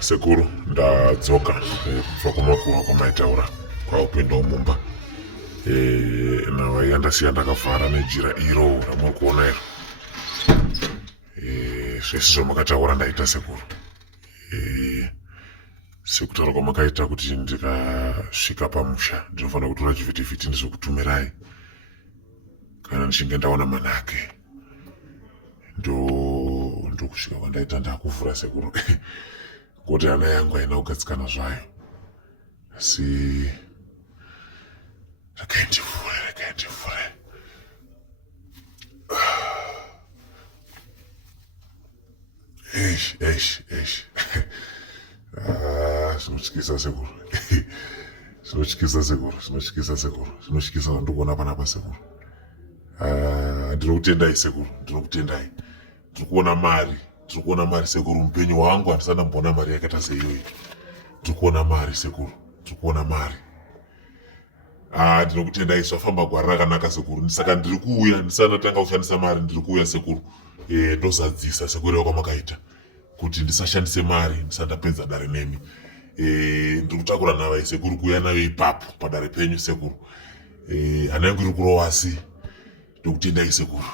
sekuru ndadzoka kubva kumakuru kwamaitaura kwaupendawo mumba. Nhava yandasiya ndakavhara nejira iro ramuri kuona iro. Zvese zvamakataura ndaita sekuru. Sekutaura kwamakaita kuti ndikasvika pamusha ndinofanira kutora chivhitivhiti ndizokutumirai kana ndichinge ndaona manake. Ndokusvika kwandaita ndakuvhura sekuru. Kuti hana yangu haina kugadzikana zvayo, asi regai ndivhure. Zvinotyisa sekuru. Zvinotyisa zvandikuona panapa sekuru. Ndinokutendai sekuru, ndinokutendai. Ndikuona mari sekuru. Mupenyu hwangu handisana mbona mari yakaita seiyoyi. Ndikuona mari sekuru, ndikuona mari. Ndinokutendai, zvafamba gwara rakanaka sekuru. Saka ndiri kuuya, ndisanatanga kushandisa mari, ndiri kuuya sekuru. Ndozadzisa sekuru kwamakaita kuti ndisashandise mari ndisandapedza dare nemi. Ndiri kutakura nhava sekuru kuuya nayo ipapo padare penyu sekuru. Hana yangu iri kurova asi ndokutendai sekuru.